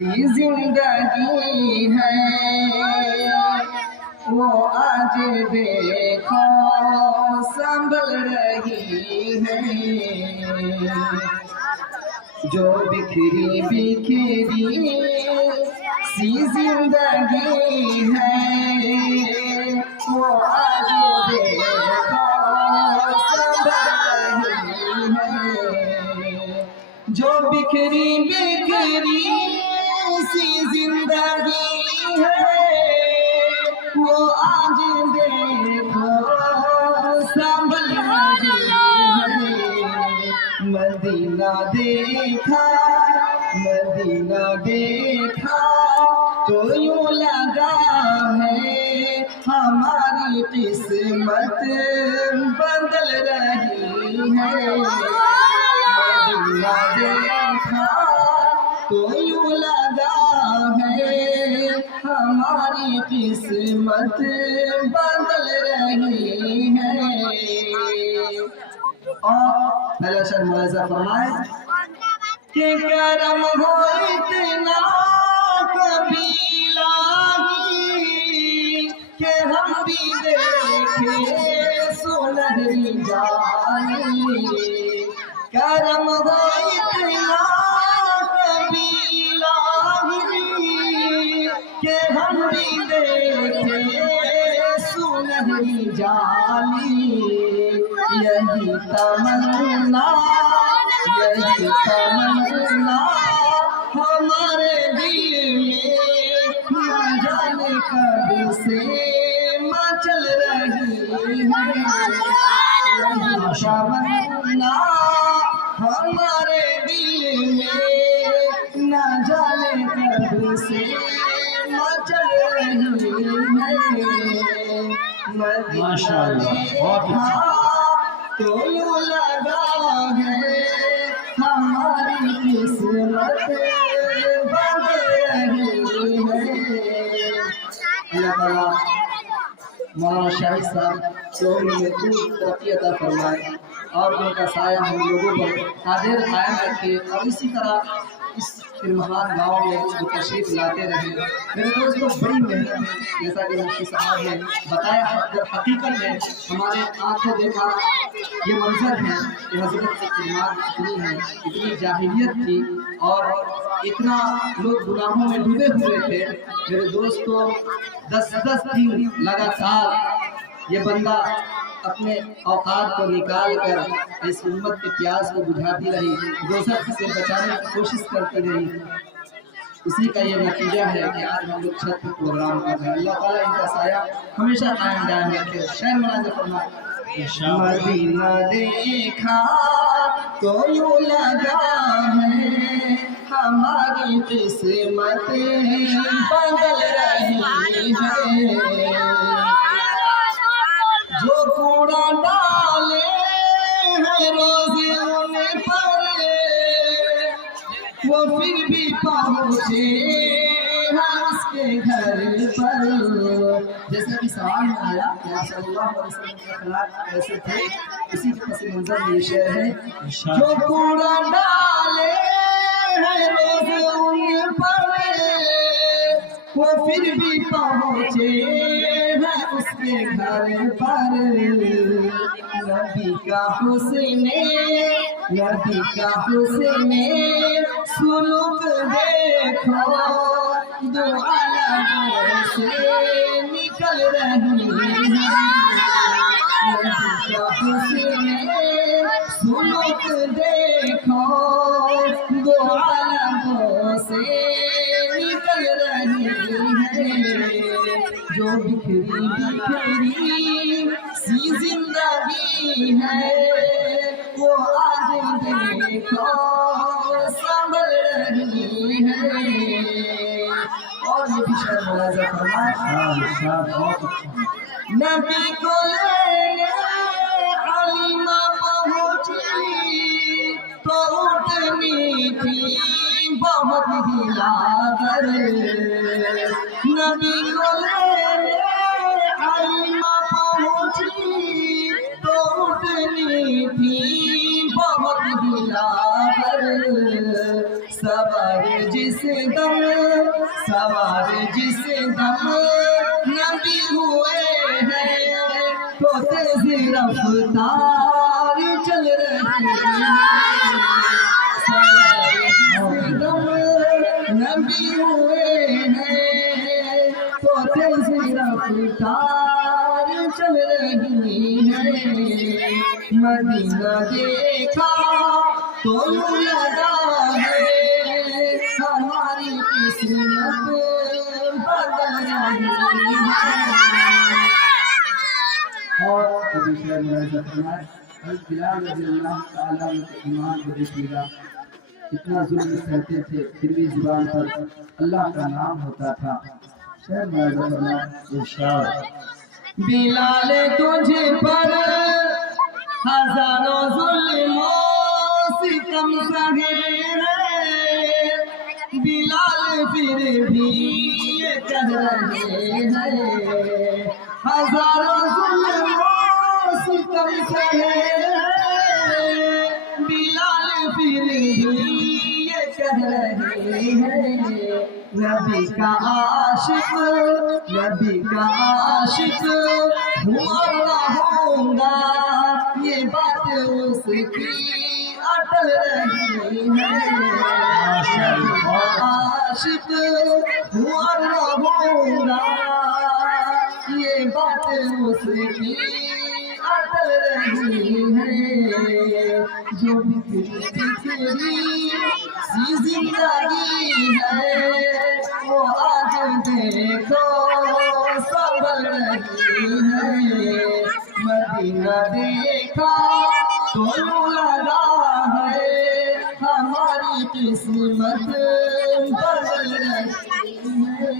زندگی ہے وہ آج دیکھو سنبھل رہی ہے، جو بکھری بکھری سی زندگی ہے وہ آج دیکھو سنبھل رہی ہے، جو بکھری بکھری سی زندگی ہے وہ آج دیکھو سنبھل رہی ہے، مدینہ دیکھا مدینہ دیکھا تو یوں لگا ہے ہماری قسمت بدل رہی ہے، مدینہ دیکھا تو یوں لگا ہے ہماری قسمت بدل رہی ہے۔ اور پہلا شعر ملاحظہ فرمائے کہ کرم ہو اتنا کبھی الہی کہ ہم بھی دیکھیں سنہری جانی، کرم ہو اتنا کبھی الہی کہ ہم بھی دیکھیں سنہری جانی، یہی تمنا یہی تمنا ہمارے دل میں نہ جانے کب سے مچل رہی ہے، یہی تمنا ہمارے دل میں نہ جانے کب سے مچل رہی ہے، مدینہ تو یوں لگا ہے ہماری قسمت بدل رہی ہے۔ اللہ تعالیٰ مولانا شاہد صاحب جو میں خوب ترقی عطا فرمائے اور ان کا سایہ ہم لوگوں پر قادر قائم رکھے، اور اسی طرح اس فرمہان گاؤں میں وہ تشریف لاتے رہے۔ میرے دوستوں بڑی محنت ہے، جیسا کہ مفتی صاحب نے بتایا، جب حقیقت میں ہمارے آنکھوں دیکھا یہ منظر ہے کہ حضرت کی خدمات اتنی ہیں، اتنی جاہلیت تھی اور اتنا لوگ گناہوں میں ڈوبے ہوئے تھے۔ میرے دوستوں 10 دن لگاتار یہ بندہ اپنے اوقات کو نکال کر اس امت کے پیاس کو بجھاتی رہی، دوزخ سے بچانے کی کوشش کرتی رہی، اسی کا یہ نتیجہ ہے کہ آج ہم لوگ چھت پہ پروگرام کر رہے ہیں۔ اللہ تعالیٰ ان کا سایہ ہمیشہ قائم دائم رکھے۔ شعر ملاحظہ فرمائے، مدینہ دیکھا تو یوں لگا ہے ہماری قسمت بدل رہی ہے، جو کوڑا ڈالے ہیں روزے ان پر وہ پھر بھی پہنچے ہیں اس کے گھر پر، جیسا کہ سوال میں آیا کہ آپ صلی اللہ علیہ وسلم کے اخلاق کیسے تھے، اسی کے پس منظر میں یہ شعر ہے، جو کوڑا ڈالے ہیں روزے ان پر وہ پھر بھی پہنچے ہیں اس کے گھر پر، نبی کا حسن سلوک دیکھو دو عالموں سے نکل رہی ہے، نبی کا حسن سلوک دیکھو دو عالموں سے نکل رہی ہے، جو بکھری بکھری سی زندگی ہے وہ آج دیکھو سنبھل رہی ہے۔ اور یہ بھی شعر ملاحظہ فرمائے، نبی کو لینے حلیمہ پہنچی تو اٹھنی تھی بہت ہی لاغر، نبی کو لینے حلیمہ پہنچی تو اٹھنی تھی بہت ہی لاغر، سوار جس دم سوار جس دم نبی ہوئے ہیں تو تیز رفتار چل رہی ہے سوار جس دم نبی ہوئے ہیں تو تیز رفتار چل رہی ہے مدینہ دیکھا تو یوں لگا ہے ہماری قسمت بدل رہی ہے اور ابھی شہر ملاحظہ فرمائے حضرت بلال رضی اللہ تعالیٰ عنہ کے ایمان کو دیکھیے گا اتنا ظلم سہتے تھے پھر بھی زبان پر اللہ کا نام ہوتا تھا شہر ملاحظہ فرمائے ارشاد بلال تجھ پر ہزاروں ظلم و ستم سہے ہیں بلال پھر بھی یہ کہہ رہے ہیں ہزاروں ظلم و ستم سہے ہیں بلال پھر بھی یہ کہہ رہے ہیں نبی کا عاشق ہوا رہوں گا یہ بات اس کی اٹل رہی ہے عاشق ہوا رہوں گا یہ بات اس کی اٹل رہی ہے جو بکھری سی زندگی ہے وہ آج دیکھو سنبھل رہی ہے مدینہ دیکھا تو یوں لگا ہے ہماری قسمت بدل رہی ہے